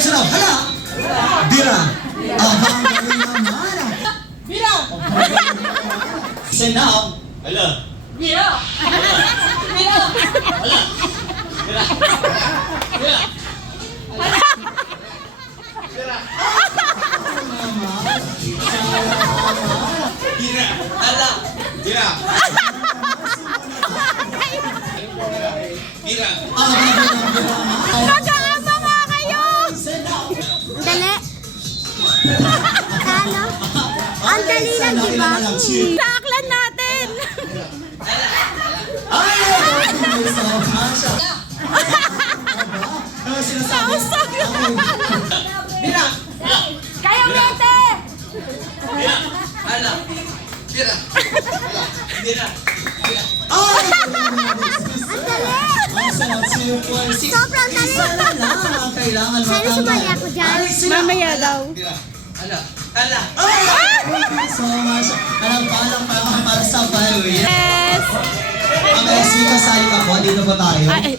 sunod. Hala! Bira. Abang galing naman. Bira! Senao. Hala. Bira! Bira! Hala. Tira. Tira. Tira. Hala. Tira. Tira. Magkakama nga kayo! Dali. Ano? Ang dali lang, di ba? Sa aklan natin! Ay! Kausap yun! Bira. Kayo, Mete! Tira. Hala. Tira. Hala. Tira. Ay! Ang dali! Sobrang dali. Isa na lang ang kailangan Sana sumali ako dyan. Ay, sila. Mamaya daw. Tira. Hala. Hala. Ay! Thank you so much. Alam para sa bayo. Yes! Ang SC kasali ka po, dito po tayo. Ay,